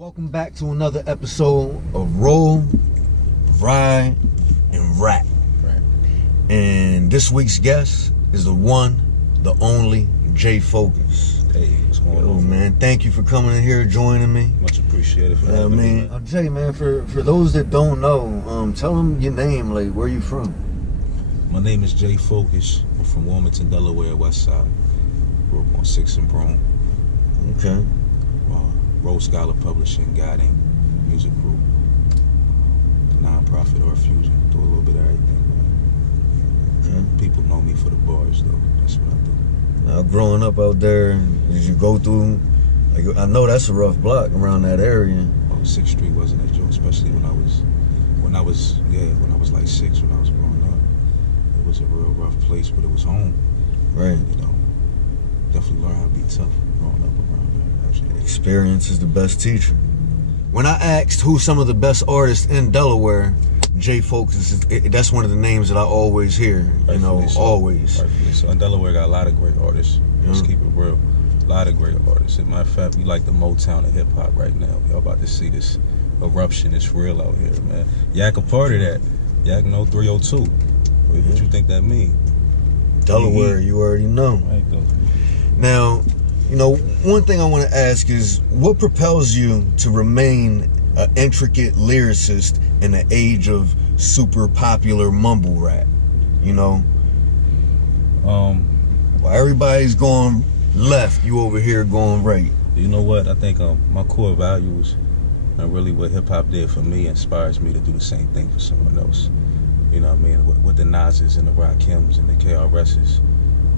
Welcome back to another episode of Roll, Ride, and Rap. Right. And this week's guest is the one, the only Jae Focus. Hey, what's going on? Man, thank you for coming in here, joining me. Much appreciated for having me. Jae, man, for those that don't know, tell them your name, like, where you from? My name is Jae Focus. I'm from Wilmington, Delaware, West Side. Grew up on 6th and Broome. Okay. Rose Scholar Publishing, guiding music group, the nonprofit or fusion. Do a little bit of everything. Okay. People know me for the bars, though. That's what I do. Now, growing up out there, did you go through? Like, I know that's a rough block around that area. Oh, 6th Street wasn't a joke, especially when I was like 6, when I was growing up. It was a real rough place, but it was home. Right. You know, definitely learned how to be tough growing up around there. Absolutely. Experience is the best teacher. When I asked who some of the best artists in Delaware, Jae Focus that's one of the names that I always hear. You know, so. always. Rightfully so. And Delaware got a lot of great artists. Let's keep it real. A lot of great artists. As a matter of fact, we like the Motown of hip hop right now. Y'all about to see this eruption. It's real out here, man. Yak a part of that. Yak no 302. What you think that mean? Delaware, you already know. Right though. Now, you know, one thing I want to ask is, what propels you to remain an intricate lyricist in the age of super popular mumble rap? You know, while everybody's going left, you over here going right. You know what? I think my core values and really what hip hop did for me inspires me to do the same thing for someone else. You know what I mean? With the Nas's and the Rakims and the KRS's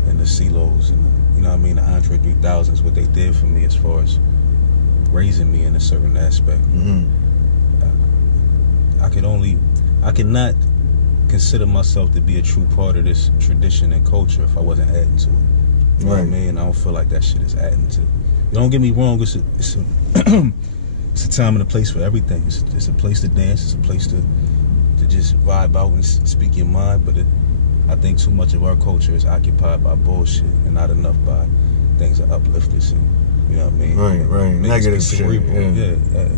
and the CeeLos and you know what I mean, the Andre 3000s, what they did for me as far as raising me in a certain aspect. I cannot consider myself to be a true part of this tradition and culture if I wasn't adding to it. You know what I mean? I don't feel like that shit is adding to it. Don't get me wrong, it's a it's a time and a place for everything. It's a place to dance, it's a place to just vibe out and speak your mind, but I think too much of our culture is occupied by bullshit and not enough by things that uplift us and, you know what I mean? Right. Negative shit. Yeah.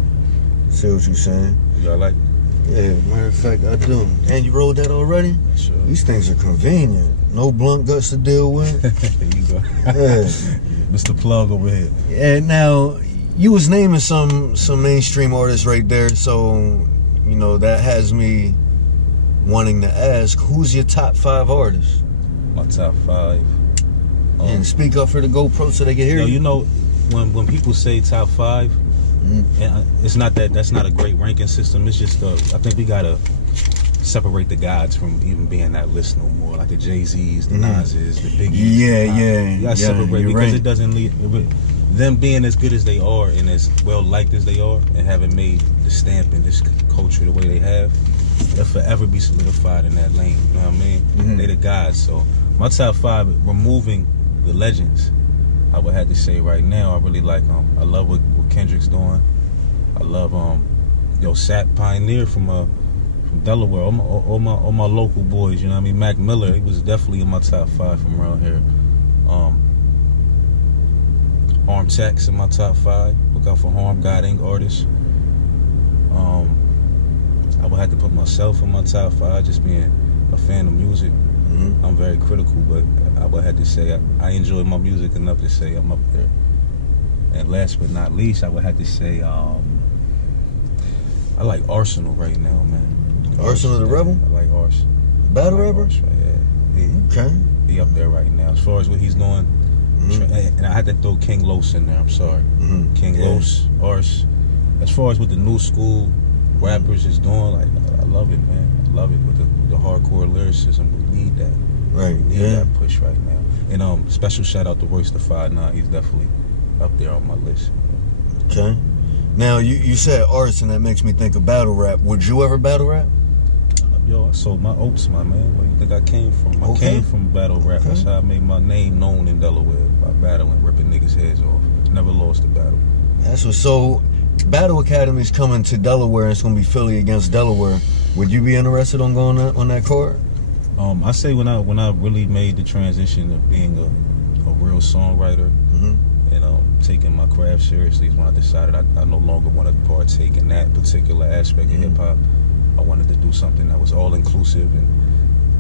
See what you saying? Y'all like it? Yeah, matter of fact, I do. And you rolled that already? Sure. These things are convenient. No blunt guts to deal with. There you go. Yeah. Mr. Plug over here. And now, you was naming some mainstream artists right there, so, you know, that has me wanting to ask, who's your top 5 artists? My top 5. And speak up for the GoPro so they can hear you. You know, when people say top 5, and it's not that's not a great ranking system. It's just I think we gotta separate the gods from even being that list no more. Like the Jay-Z's, the Nas's, the Biggies. Yeah. You gotta separate because it doesn't lead them being as good as they are and as well liked as they are and having made the stamp in this culture the way they have. They'll forever be solidified in that lane. You know what I mean? They the gods. So my top 5, removing the legends, I would have to say right now, I really like I love what Kendrick's doing. I love Sap Pioneer from Delaware. All my local boys. You know what I mean? Mac Miller, he was definitely in my top 5 from around here. Harm Tech's in my top 5. Look out for Harm, guiding artists. I would have to put myself in my top 5, just being a fan of music. I'm very critical, but I would have to say I enjoy my music enough to say I'm up there. And last but not least, I would have to say I like Arsenal right now, man. Arsenal the Rebel? I like Arsenal. Battle rapper? Yeah. Okay. He up there right now. As far as what he's doing, and I had to throw King Los in there, I'm sorry. King Los, Ars. As far as what the new school rappers is doing, like, I love it, man. I love it with the hardcore lyricism. We need that. Right. We need that push right now. And special shout out to Royce the 5'9". He's definitely up there on my list. Okay. Now you said arts, and that makes me think of battle rap. Would you ever battle rap? Yo, I sold my oats, my man. Where you think I came from? I came from battle rap. That's how I made my name known in Delaware, by battling, ripping niggas' heads off. Never lost a battle. That's what. So, Battle Academy's coming to Delaware, and it's gonna be Philly against Delaware. Would you be interested on going on that card? I say when I really made the transition of being a real songwriter and taking my craft seriously is when I decided I no longer want to partake in that particular aspect of hip hop. I wanted to do something that was all inclusive, and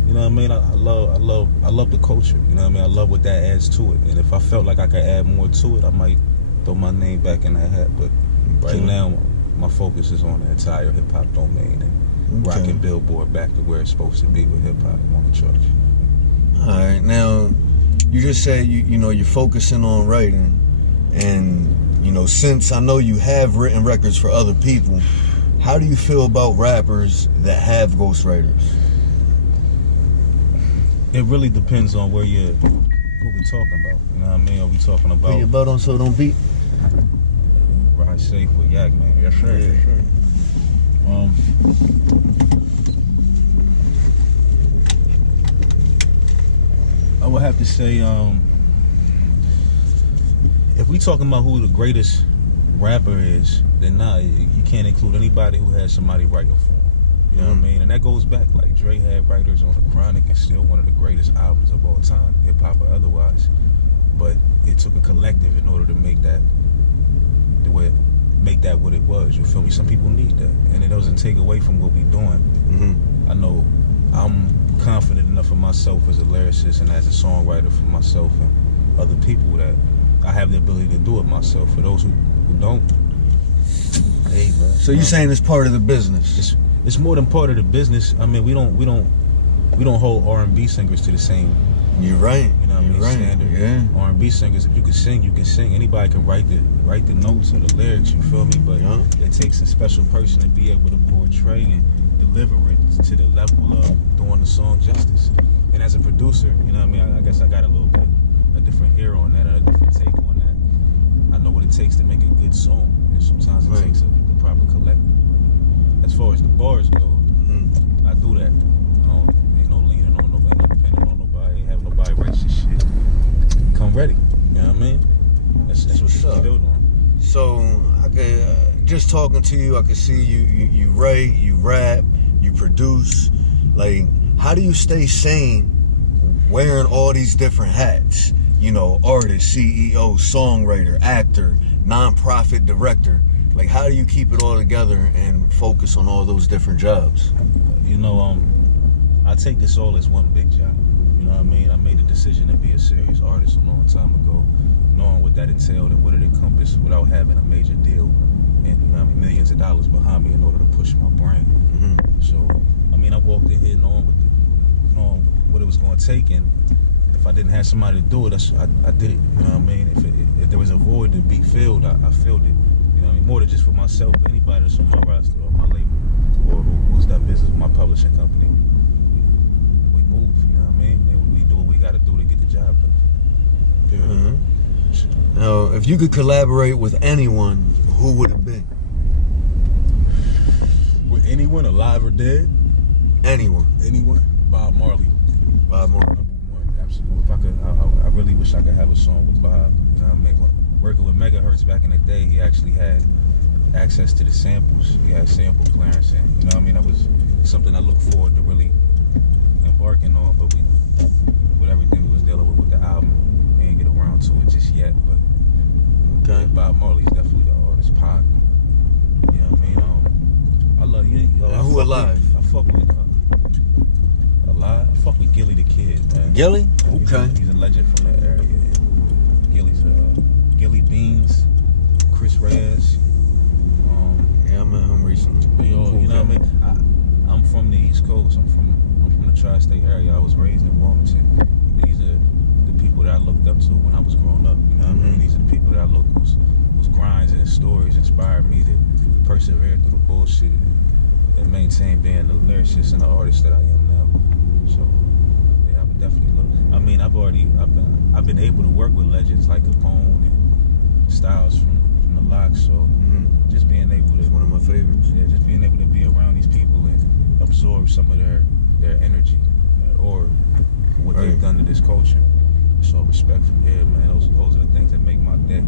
you know what I mean. I love the culture. You know what I mean. I love what that adds to it, and if I felt like I could add more to it, I might throw my name back in that hat. But right now, my focus is on the entire hip hop domain and rocking Billboard back to where it's supposed to be with hip hop on the charts. All right, now you just said you know you're focusing on writing, and you know since I know you have written records for other people, how do you feel about rappers that have ghostwriters? It really depends on where you're, what we talking about. You know what I mean? Are we talking about? Put your butt on so it don't beat. Ride safe with Yak, man. Yes, sir. Yeah. Yes, sir. I would have to say, if we talking about who the greatest rapper is, then you can't include anybody who has somebody writing for him. You know what I mean? And that goes back, like Dre had writers on The Chronic and still one of the greatest albums of all time, hip hop or otherwise. But it took a collective in order to make that what it was. You feel me? Some people need that, and it doesn't take away from what we're doing. I know I'm confident enough in myself as a lyricist and as a songwriter for myself and other people that I have the ability to do it myself. For those who don't, hey, man. So you're saying it's part of the business? It's more than part of the business. I mean, we don't hold RnB singers to the same. You're right. You know what I mean? Right. Standard. Yeah. RnB singers, if you can sing, you can sing. Anybody can write the notes or the lyrics. You feel me? But it takes a special person to be able to portray and deliver it to the level of doing the song justice. And as a producer, you know what I mean? I guess I got a little bit a different ear on that, a different take on that. I know what it takes to make a good song, and sometimes it takes the proper collective. As far as the bars go, I do that. Ain't no leaning on nobody, no depending on nobody, ain't having nobody write your shit. Come ready, you know what I mean? That's what this is built on. So I could just talking to you, I could see you write, you rap, you produce. Like, how do you stay sane wearing all these different hats? You know, artist, CEO, songwriter, actor, nonprofit director. Like, how do you keep it all together and focus on all those different jobs? You know, I take this all as one big job. You know what I mean? I made a decision to be a serious artist a long time ago, knowing what that entailed and what it encompassed without having a major deal and, you know what I mean, millions of dollars behind me in order to push my brand. So, I mean, I walked in here knowing what it was going to take, and if I didn't have somebody to do it, I did it. You know what I mean? If there was a void to be filled, I filled it. I mean, more than just for myself, but anybody that's on my roster or my label or who's done business with my publishing company, we move, you know what I mean? And we do what we got to do to get the job done. Period. Now, if you could collaborate with anyone, who would it be? With anyone, alive or dead? Anyone. Bob Marley. Bob Marley. Absolutely. If I could, I really wish I could have a song with Bob. You know what I mean? Working with Megahertz back in the day, he actually had access to the samples. He had sample clearance, and you know what I mean? That was something I look forward to really embarking on. But with everything we was dealing with the album, we didn't get around to it just yet. But Bob Marley's definitely an artist. Pop. You know what I mean? I love you. Who alive? I fuck with alive. I fuck with Gilly the Kid, man. Gilly? Okay. He's a legend from that area. Gilly's Gilly Beans, Chris Reyes. Yeah, I met him recently. You know what I mean? I'm from the East Coast. I'm from the tri-state area. I was raised in Wilmington. These are the people that I looked up to when I was growing up. You know what I mean? These are the people that I looked whose grinds and stories inspired me to persevere through the bullshit and maintain being the lyricist and the artist that I am now. So yeah, I would definitely look. I mean, I've been able to work with legends like Capone and Styles from the Lock. So just being able to, one of my favorites. Yeah, just being able to be around these people and absorb some of their energy or what they've done to this culture. So respect from here, man. Those are the things that make my day,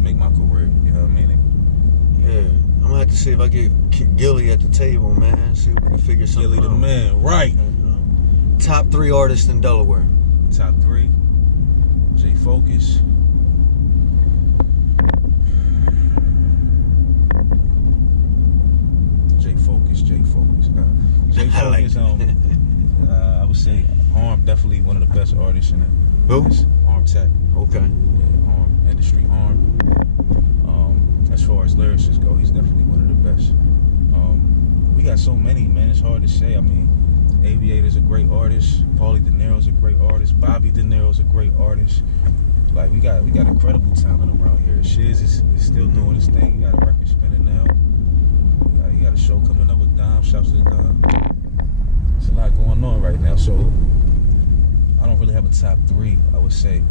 make my career. You know what I mean? Yeah, I'm gonna have to see if I get Gilly at the table, man. See if we can figure something out. Gilly the man, right? Top 3 artists in Delaware. Top 3. Jae Focus. I like I would say Arm definitely one of the best artists in it. Who? Arm Tech. Okay. Yeah, Arm industry Arm. As far as lyricists go, he's definitely one of the best. We got so many, man. It's hard to say. I mean, Aviator's a great artist. Paulie De Niro's a great artist. Bobby De Niro's a great artist. Like we got incredible talent around here. Shiz is still doing his thing. He got a record spinning now. He got a show coming up with Dom. Shouts to Dom. There's a lot going on right now. So I don't really have a top three. I would say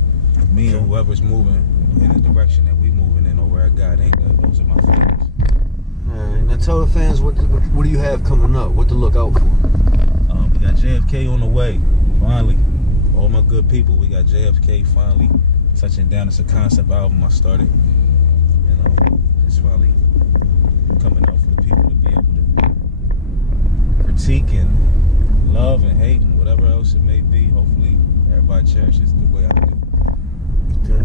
me and whoever's moving in the direction that we moving in, or where I got ain't. Those are my favorites. All right. Now tell the fans what do you have coming up? What to look out for? We got JFK on the way. Finally, all my good people. We got JFK finally touching down. It's a concept album I started, and it's finally coming out for the people to be able to critique and love and hate and whatever else it may be. Hopefully, everybody cherishes the way I do. Okay.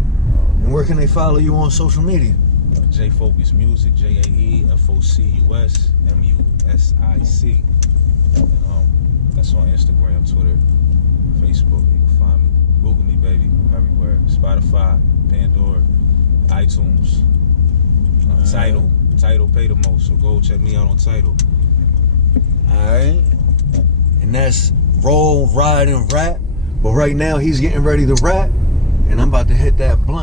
And where can they follow you on social media? Jae Focus Music, JaeFocus MUSIC. That's on Instagram, Twitter, Facebook. You can find me. Google me, baby. I'm everywhere. Spotify, Pandora, iTunes, Tidal. Tidal pay the most, so go check me out on Tidal. Alright. And that's Roll, Ride, and Rap. But right now, he's getting ready to rap, and I'm about to hit that blunt.